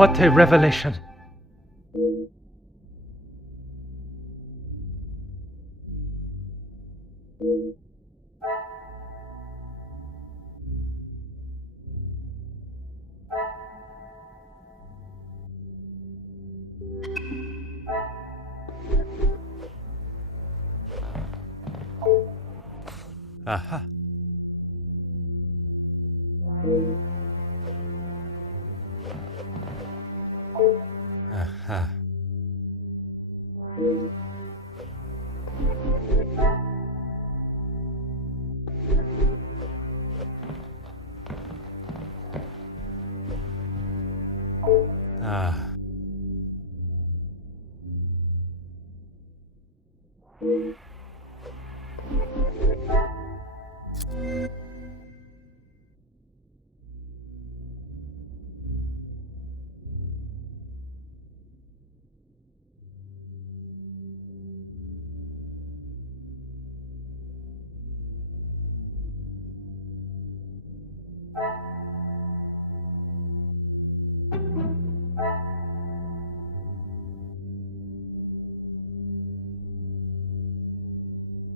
What a revelation! Aha. Aha. Ah.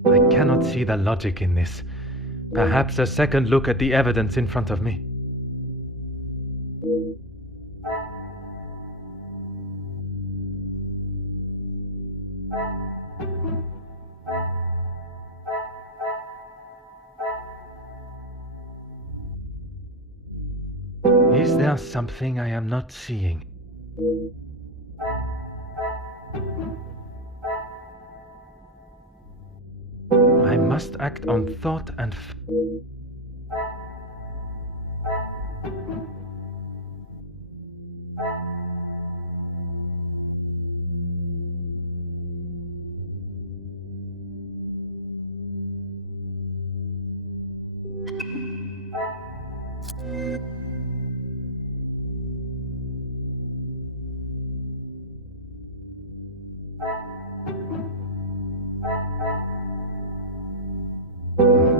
I cannot see the logic in this. Perhaps a second look at the evidence in front of me. Is there something I am not seeing? I must act on thought and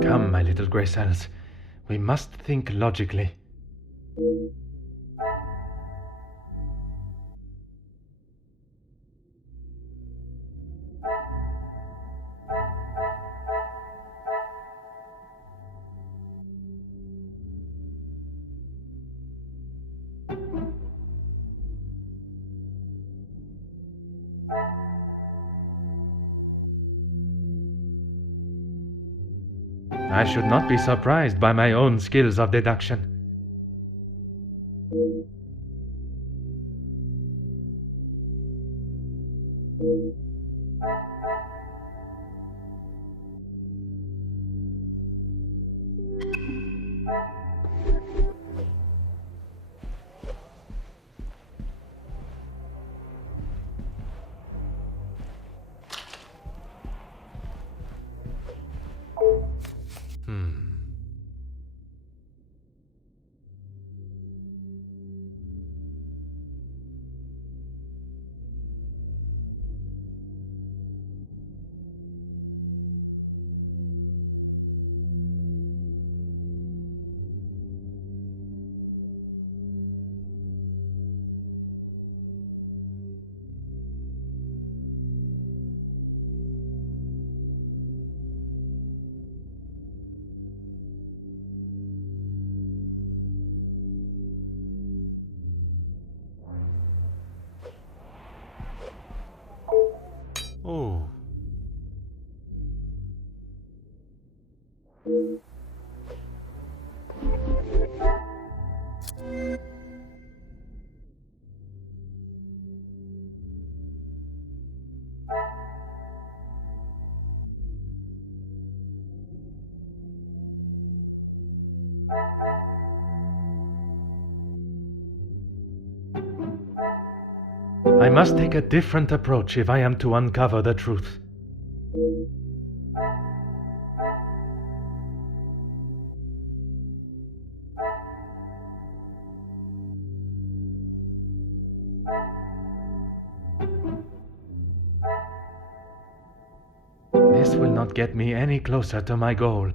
Come, my little grey cells. We must think logically. I should not be surprised by my own skills of deduction. Oh. I must take a different approach if I am to uncover the truth. This will not get me any closer to my goal.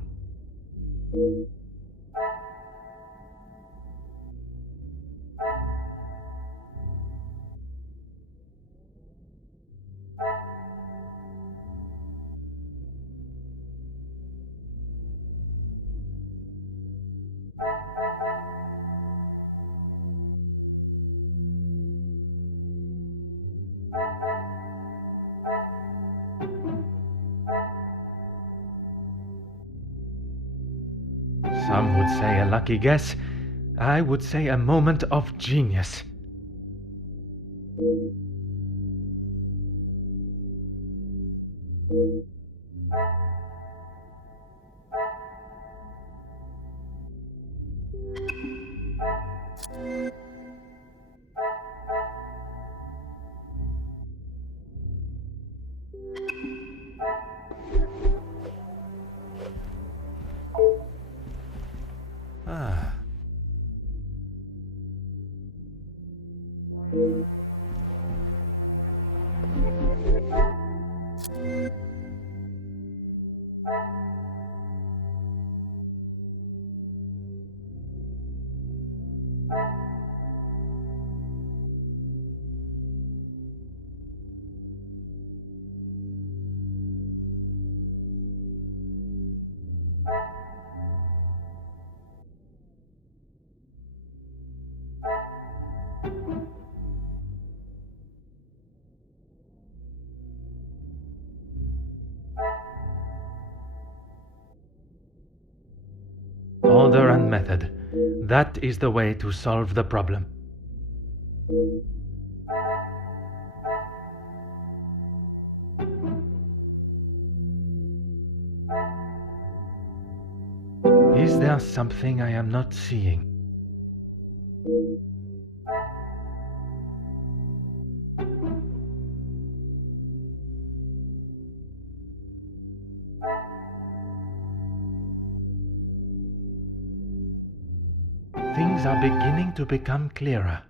Some would say a lucky guess. I would say a moment of genius. Ah. Order and method. That is the way to solve the problem. Is there something I am not seeing? Things are beginning to become clearer.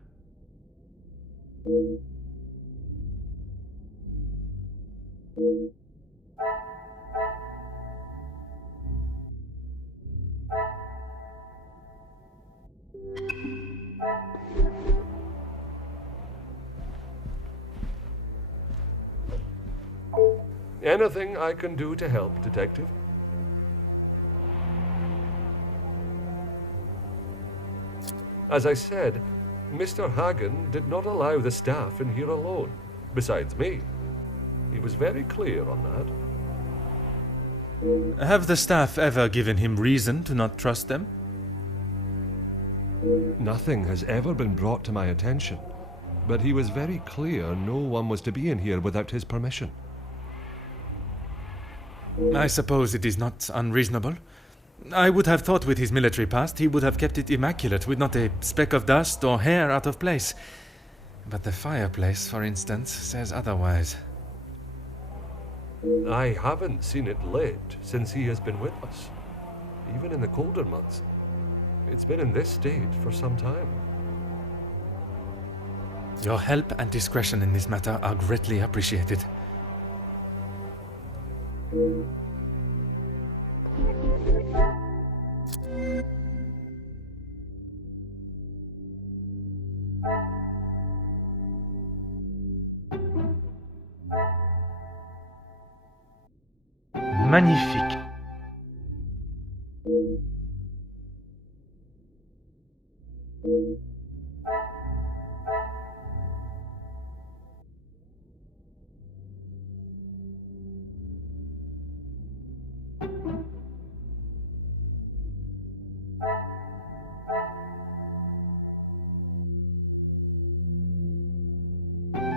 Anything I can do to help, Detective? As I said, Mr. Hagen did not allow the staff in here alone, besides me. He was very clear on that. Have the staff ever given him reason to not trust them? Nothing has ever been brought to my attention, but he was very clear no one was to be in here without his permission. I suppose it is not unreasonable. I would have thought with his military past he would have kept it immaculate, with not a speck of dust or hair out of place. But the fireplace, for instance, says otherwise. I haven't seen it lit since he has been with us, even in the colder months. It's been in this state for some time. Your help and discretion in this matter are greatly appreciated. Magnifique.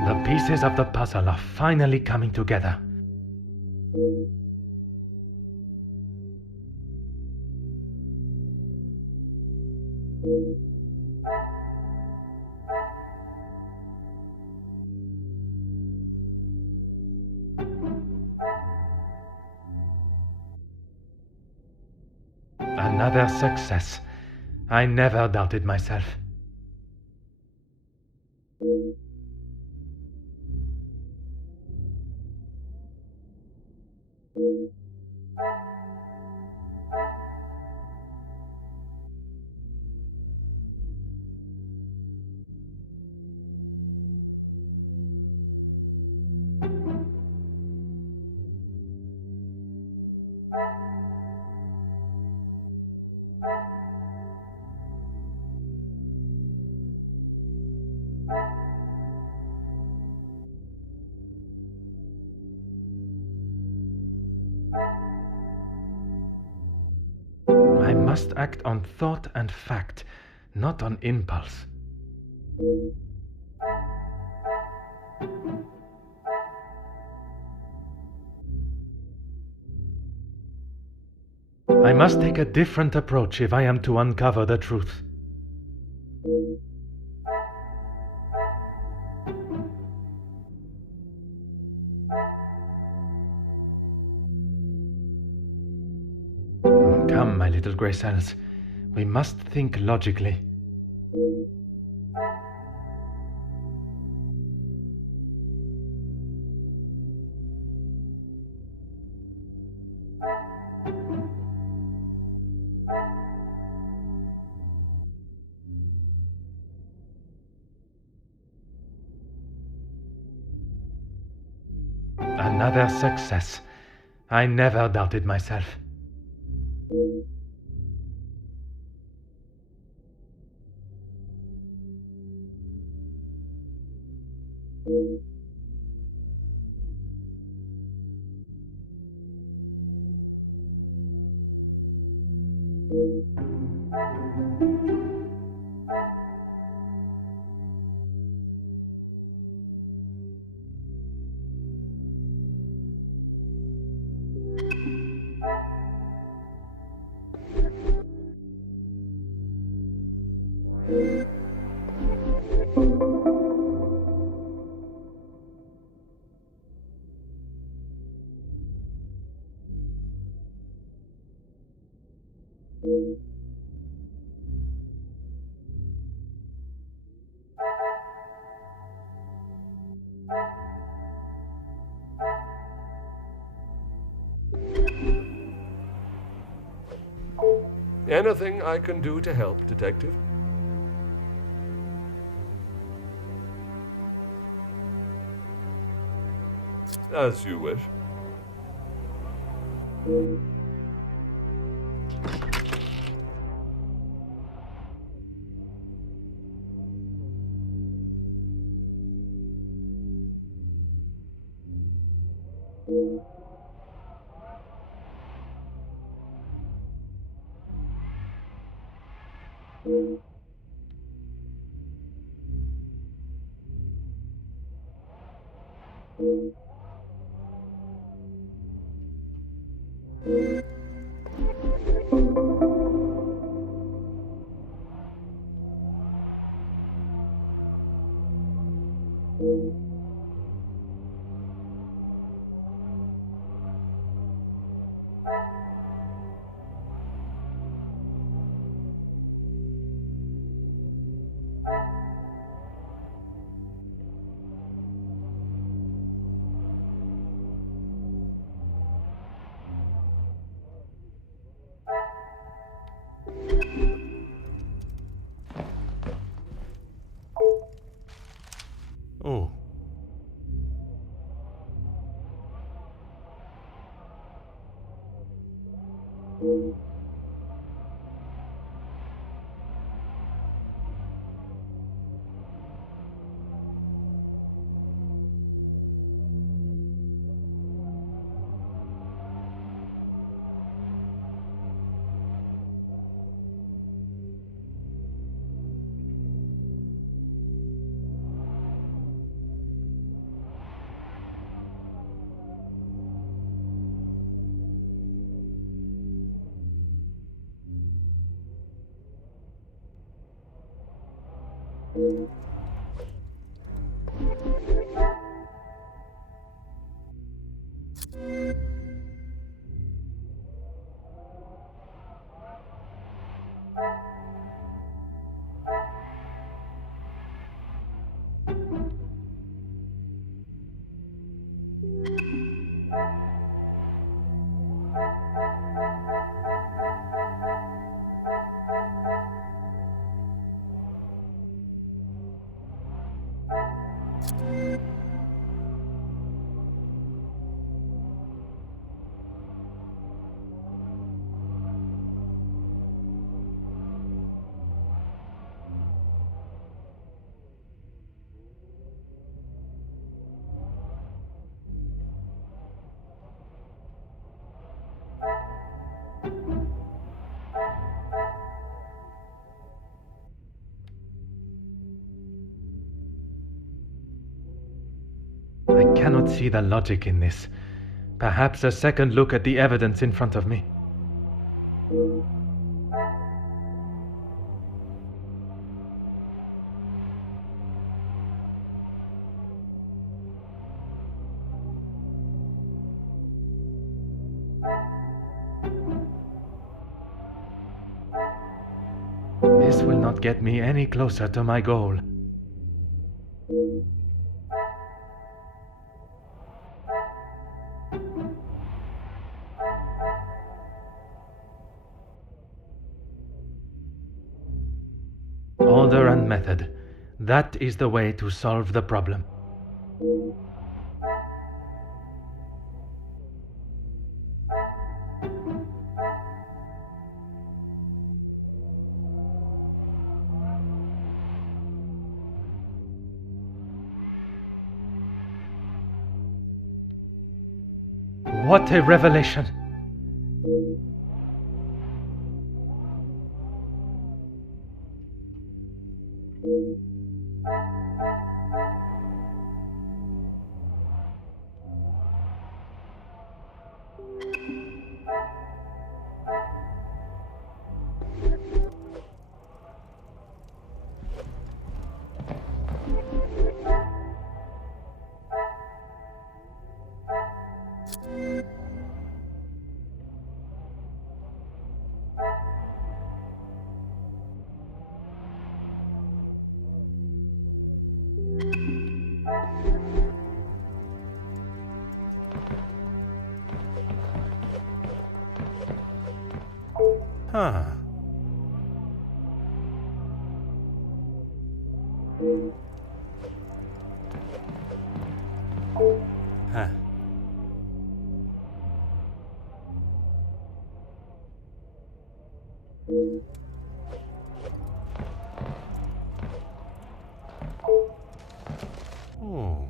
The pieces of the puzzle are finally coming together. Another success. I never doubted myself. I must act on thought and fact, not on impulse. I must take a different approach if I am to uncover the truth. Come, my little grey cells. We must think logically. Another success. I never doubted myself. Anything I can do to help, Detective? As you wish. Oh. cannot see the logic in this. Perhaps a second look at the evidence in front of me. This will not get me any closer to my goal. Order and method. That is the way to solve the problem. What a revelation! Huh. Huh. Oh.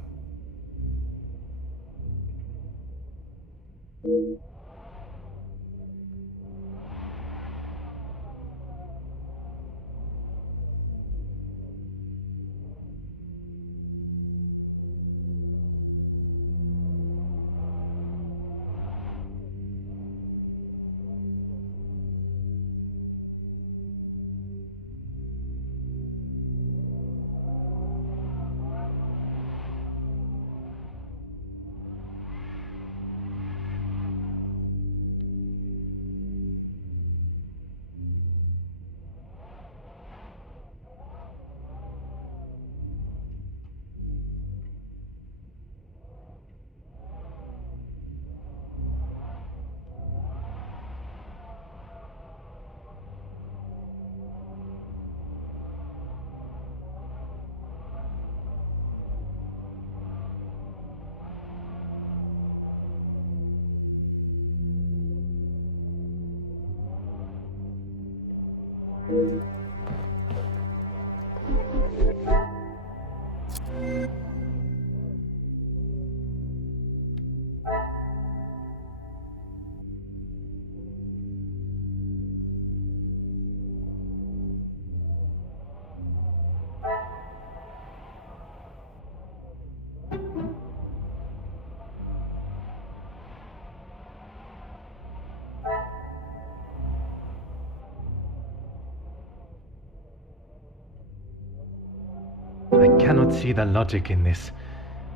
I cannot see the logic in this.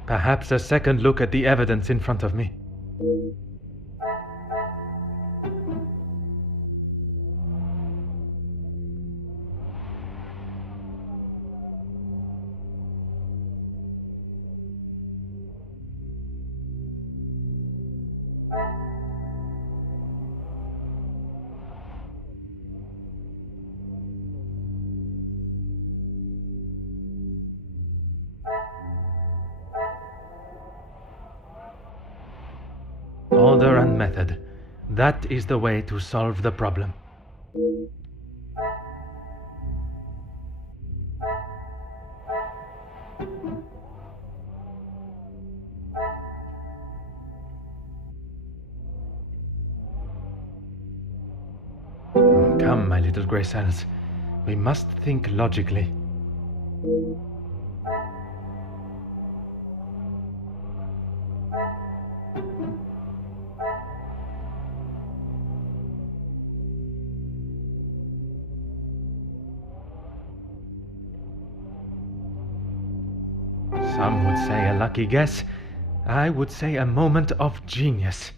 Perhaps a second look at the evidence in front of me. Order and method. That is the way to solve the problem. Come, my little grey cells. We must think logically. Some would say a lucky guess. I would say a moment of genius.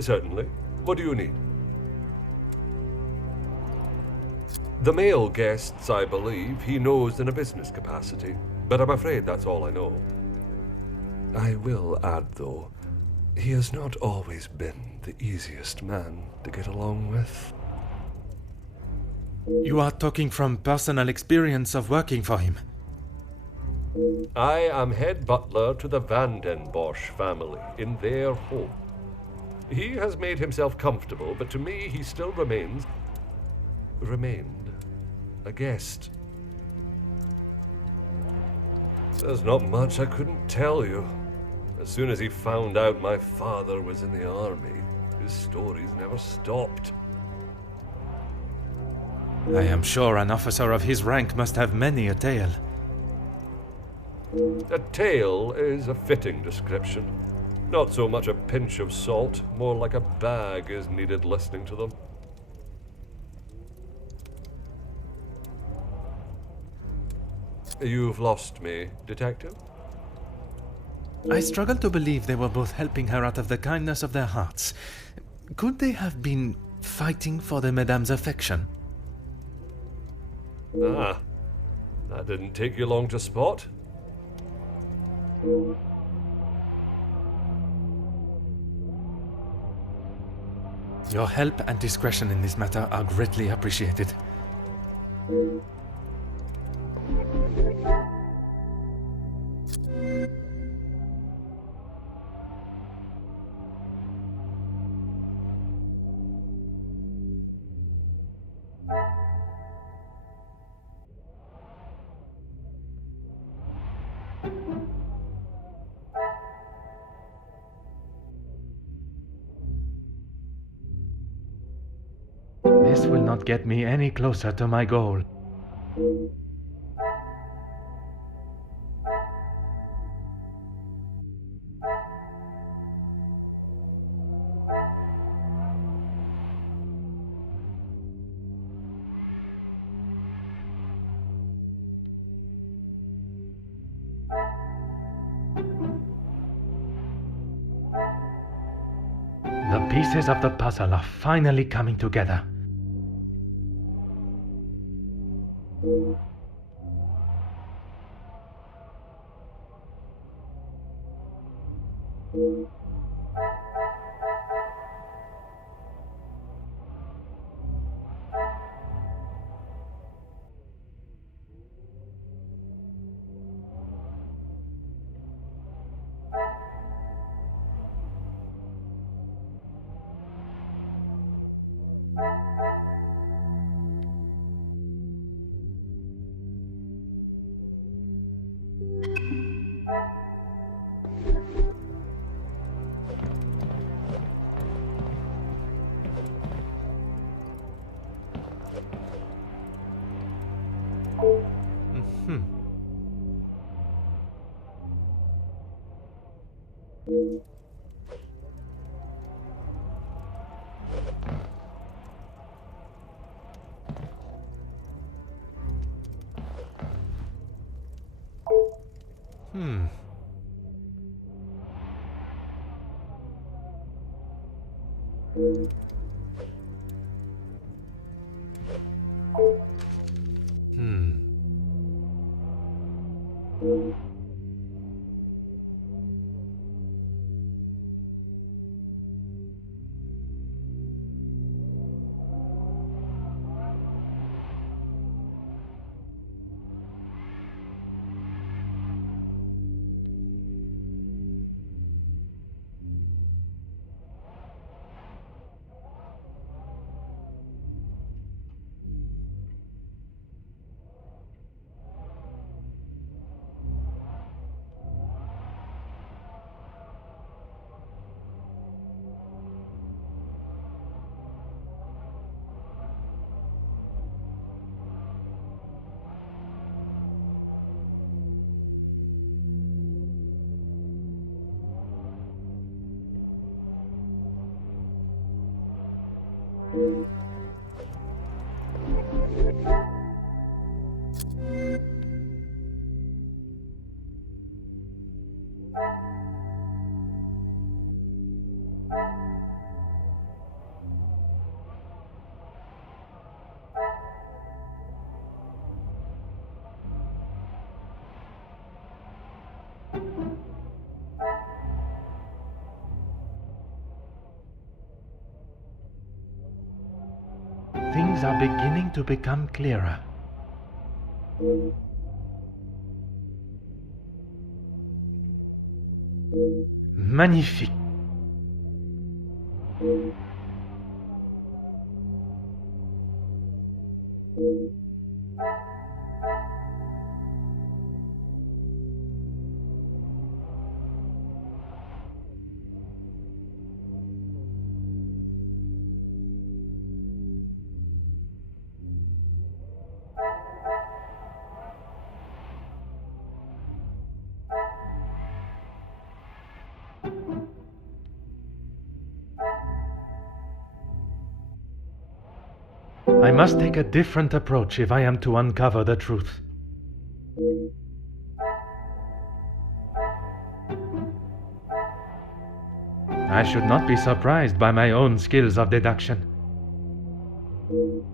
Certainly. What do you need? The male guests, I believe, he knows in a business capacity, but I'm afraid that's all I know. I will add, though, he has not always been the easiest man to get along with. You are talking from personal experience of working for him. I am head butler to the Van den Bosch family in their home. He has made himself comfortable, but to me he still remained a guest. There's not much I couldn't tell you. As soon as he found out my father was in the army, his stories never stopped. I am sure an officer of his rank must have many a tale. A tale is a fitting description. Not so much a pinch of salt, more like a bag is needed listening to them. You've lost me, detective? I struggle to believe they were both helping her out of the kindness of their hearts. Could they have been fighting for the Madame's affection? Ah, that didn't take you long to spot. Your help and discretion in this matter are greatly appreciated. This will not get me any closer to my goal. The pieces of the puzzle are finally coming together. Things are beginning to become clearer. Magnifique. I must take a different approach if I am to uncover the truth. I should not be surprised by my own skills of deduction. Oh.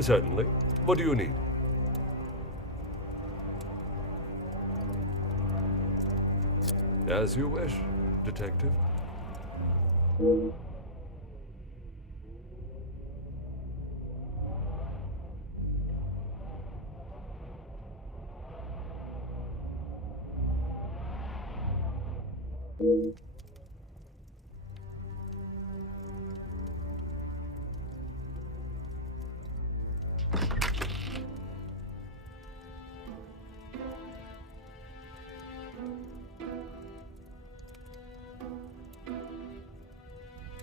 Certainly. What do you need? As you wish, Detective.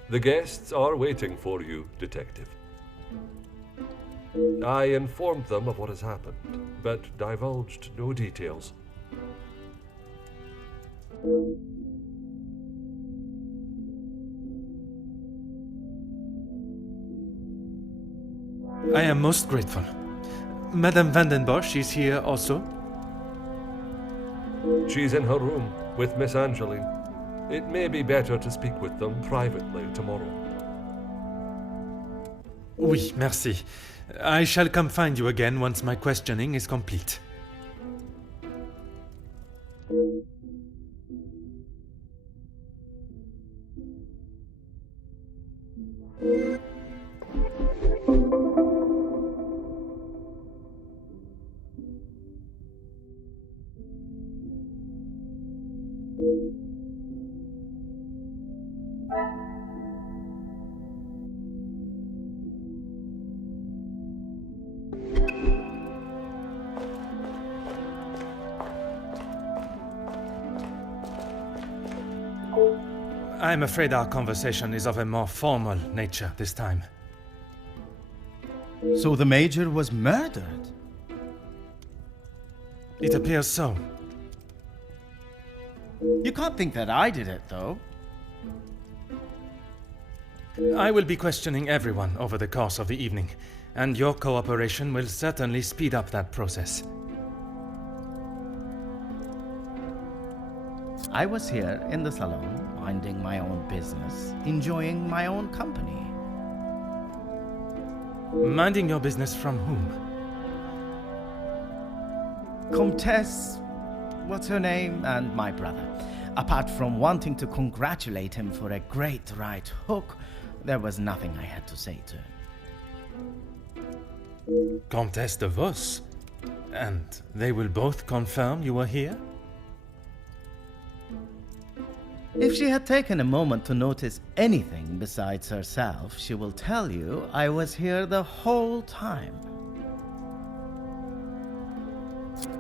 The guests are waiting for you, Detective. I informed them of what has happened, but divulged no details. I am most grateful. Madame Vandenbosch is here also? She's in her room with Miss Angeline. It may be better to speak with them privately tomorrow. Oui, merci. I shall come find you again once my questioning is complete. I'm afraid our conversation is of a more formal nature this time. So the Major was murdered? It appears so. You can't think that I did it, though. I will be questioning everyone over the course of the evening, and your cooperation will certainly speed up that process. I was here in the salon, minding my own business, enjoying my own company. Minding your business from whom? Comtesse, what's her name, and my brother. Apart from wanting to congratulate him for a great right hook, there was nothing I had to say to him. Comtesse de Vos? And they will both confirm you were here? If she had taken a moment to notice anything besides herself, she will tell you I was here the whole time.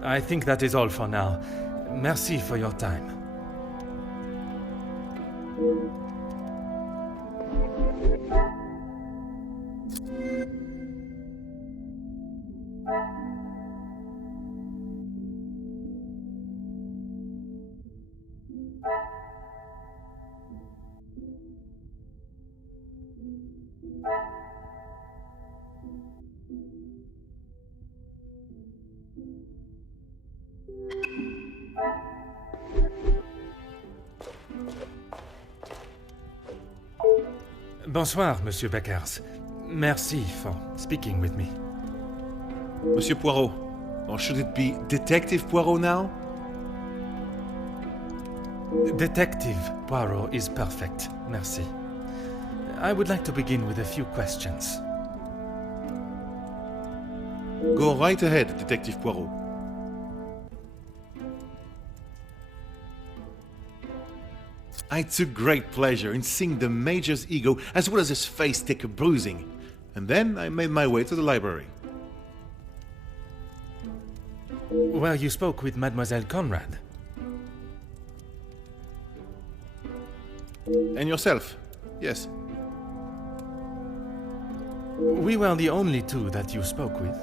I think that is all for now. Merci for your time. Bonsoir, Monsieur Beckers. Merci for speaking with me. Monsieur Poirot, or should it be Detective Poirot now? Detective Poirot is perfect, merci. I would like to begin with a few questions. Go right ahead, Detective Poirot. I took great pleasure in seeing the Major's ego as well as his face take a bruising, and then I made my way to the library. Well, you spoke with Mademoiselle Conrad. And yourself? Yes. We were the only two that you spoke with.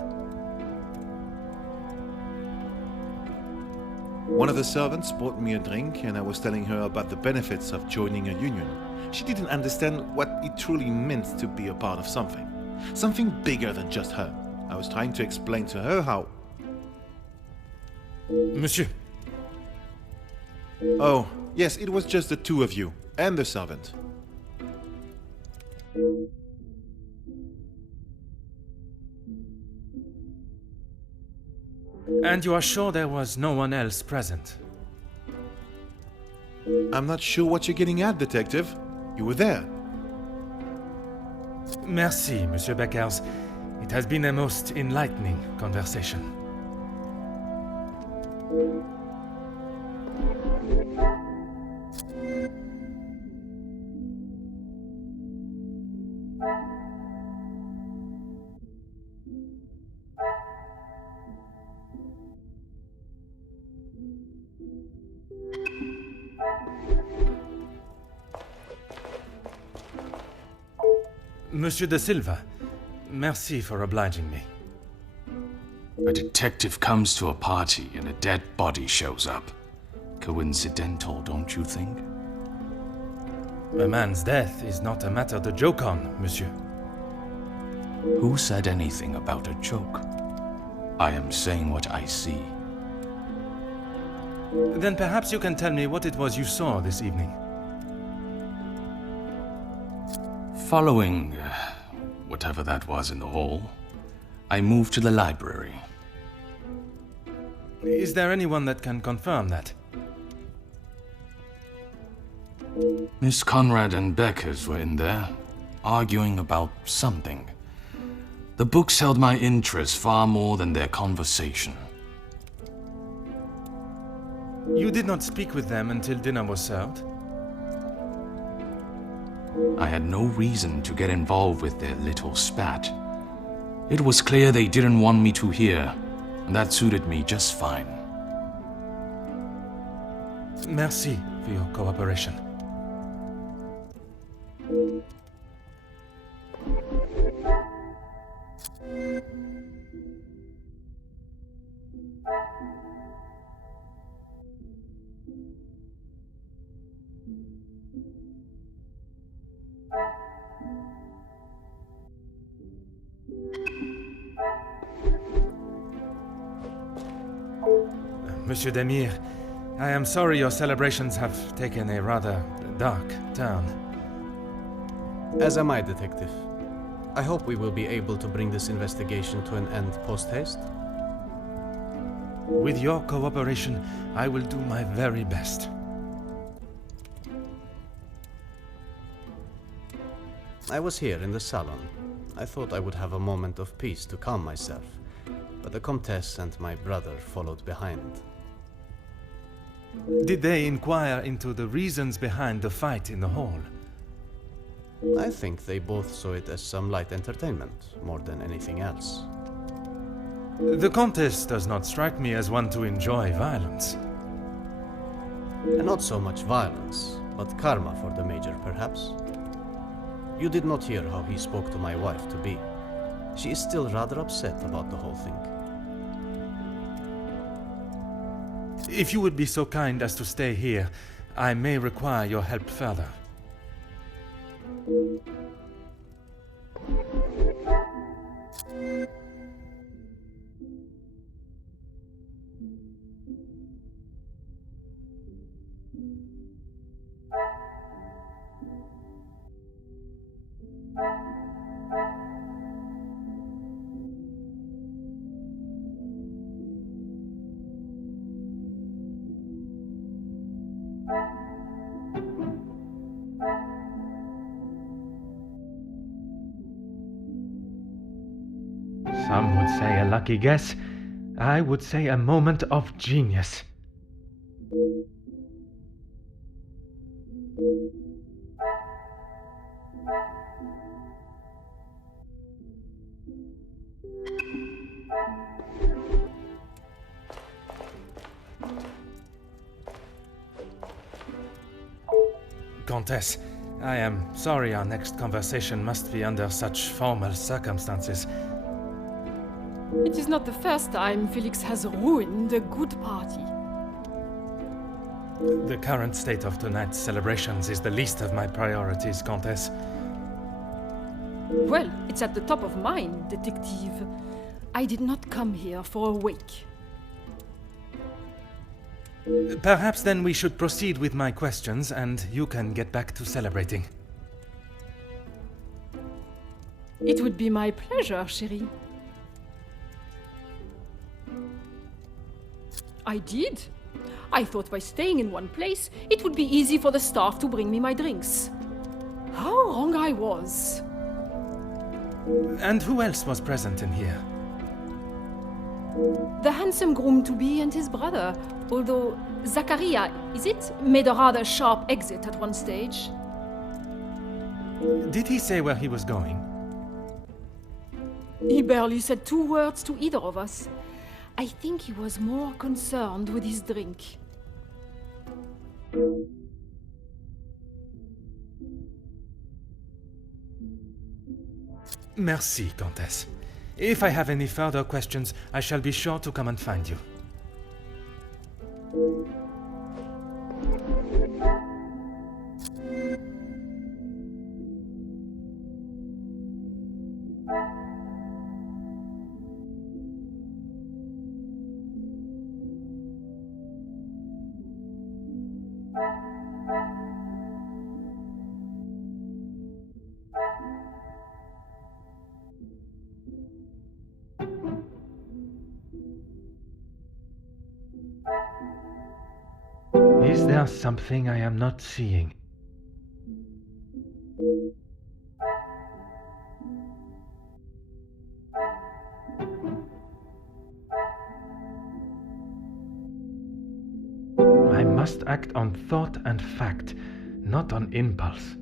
One of the servants brought me a drink and I was telling her about the benefits of joining a union. She didn't understand what it truly meant to be a part of something. Something bigger than just her. I was trying to explain to her how... Monsieur. Oh, yes, it was just the two of you and the servant. And you are sure there was no one else present? I'm not sure what you're getting at, Detective. You were there. Merci, Monsieur Beckers. It has been a most enlightening conversation. Monsieur de Silva, merci for obliging me. A detective comes to a party and a dead body shows up. Coincidental, don't you think? A man's death is not a matter to joke on, monsieur. Who said anything about a joke? I am saying what I see. Then perhaps you can tell me what it was you saw this evening. Following whatever that was in the hall, I moved to the library. Is there anyone that can confirm that? Miss Conrad and Beckers were in there, arguing about something. The books held my interest far more than their conversation. You did not speak with them until dinner was served? I had no reason to get involved with their little spat. It was clear they didn't want me to hear, and that suited me just fine. Merci for your cooperation. Monsieur Demir, I am sorry your celebrations have taken a rather dark turn. As am I, Detective. I hope we will be able to bring this investigation to an end post-haste. With your cooperation, I will do my very best. I was here in the salon. I thought I would have a moment of peace to calm myself, but the Comtesse and my brother followed behind. Did they inquire into the reasons behind the fight in the hall? I think they both saw it as some light entertainment, more than anything else. The Countess does not strike me as one to enjoy violence. And not so much violence, but karma for the Major, perhaps. You did not hear how he spoke to my wife-to-be. She is still rather upset about the whole thing. If you would be so kind as to stay here, I may require your help further. Some would say a lucky guess. I would say a moment of genius. Countess, I am sorry our next conversation must be under such formal circumstances. It is not the first time Felix has ruined a good party. The current state of tonight's celebrations is the least of my priorities, Countess. Well, it's at the top of mine, detective. I did not come here for a wake. Perhaps then we should proceed with my questions and you can get back to celebrating. It would be my pleasure, chérie. I did. I thought by staying in one place, it would be easy for the staff to bring me my drinks. How wrong I was. And who else was present in here? The handsome groom-to-be and his brother, although Zachariah, is it, made a rather sharp exit at one stage. Did he say where he was going? He barely said 2 words to either of us. I think he was more concerned with his drink. Merci, Countess. If I have any further questions, I shall be sure to come and find you. Is there something I am not seeing? I must act on thought and fact, not on impulse.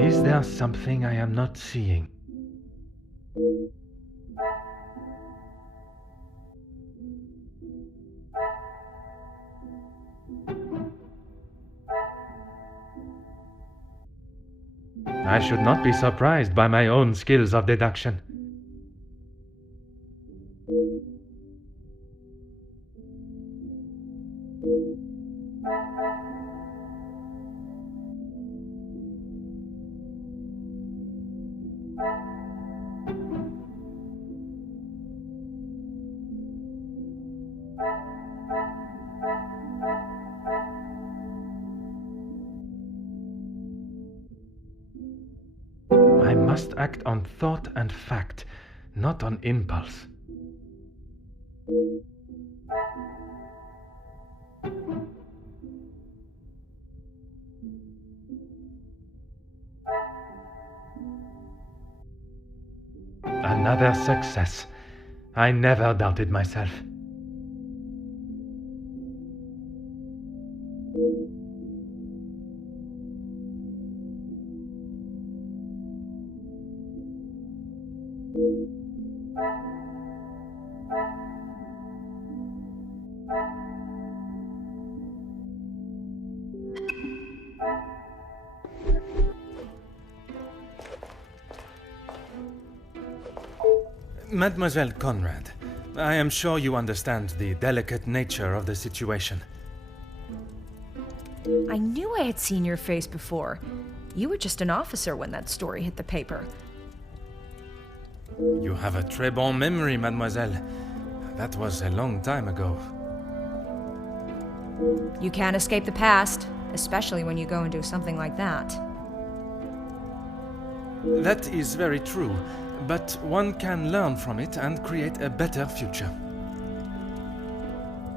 Is there something I am not seeing? I should not be surprised by my own skills of deduction. I must act on thought and fact, not on impulse. Another success. I never doubted myself. Mademoiselle Conrad, I am sure you understand the delicate nature of the situation. I knew I had seen your face before. You were just an officer when that story hit the paper. You have a très bon memory, mademoiselle. That was a long time ago. You can't escape the past, especially when you go and do something like that. That is very true, but one can learn from it and create a better future.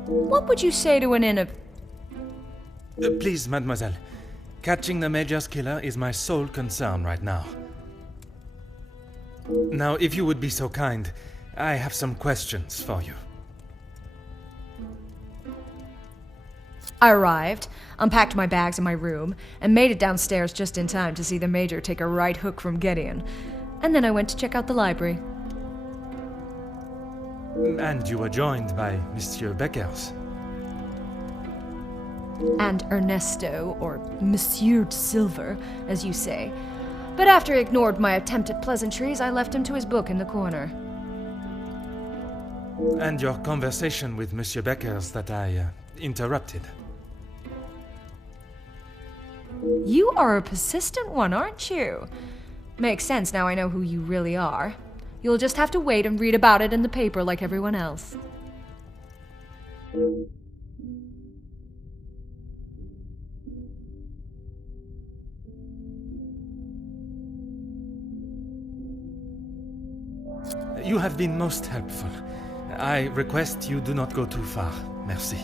What would you say to an Please, mademoiselle. Catching the Major's killer is my sole concern right now. Now, if you would be so kind, I have some questions for you. I arrived, unpacked my bags in my room, and made it downstairs just in time to see the Major take a right hook from Gideon. And then I went to check out the library. And you were joined by Monsieur Beckers. And Ernesto, or Monsieur Silver, as you say. But after he ignored my attempt at pleasantries, I left him to his book in the corner. And your conversation with Monsieur Beckers that I interrupted. You are a persistent one, aren't you? Makes sense now I know who you really are. You'll just have to wait and read about it in the paper like everyone else. You have been most helpful. I request you do not go too far. Merci.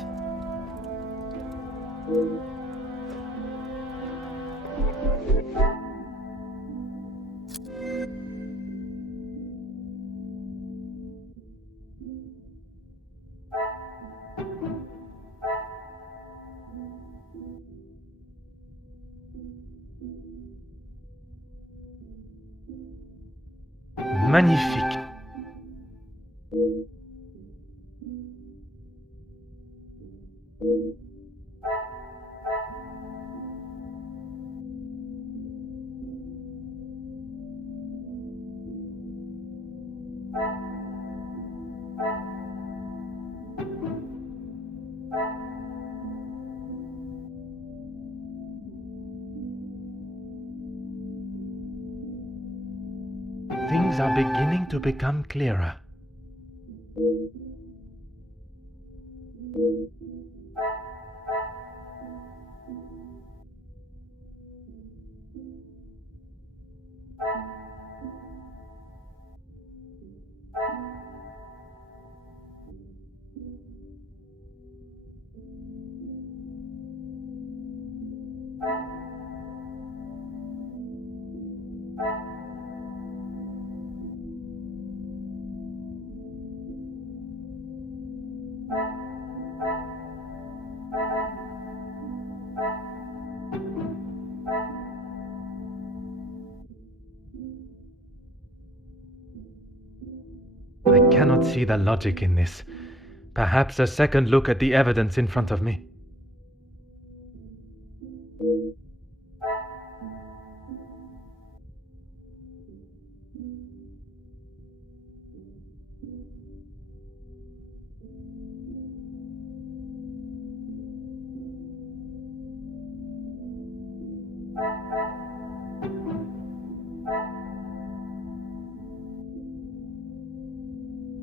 Magnifique. Things are beginning to become clearer. I cannot see the logic in this. Perhaps a second look at the evidence in front of me.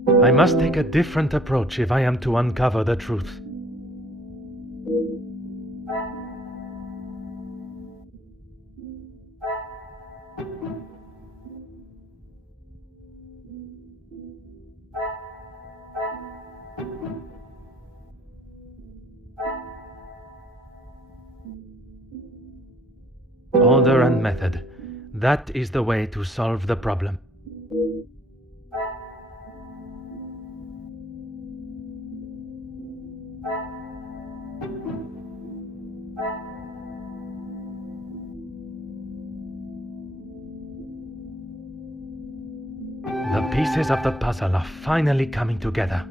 I must take a different approach if I am to uncover the truth. Order and method. That is the way to solve the problem. The pieces of the puzzle are finally coming together.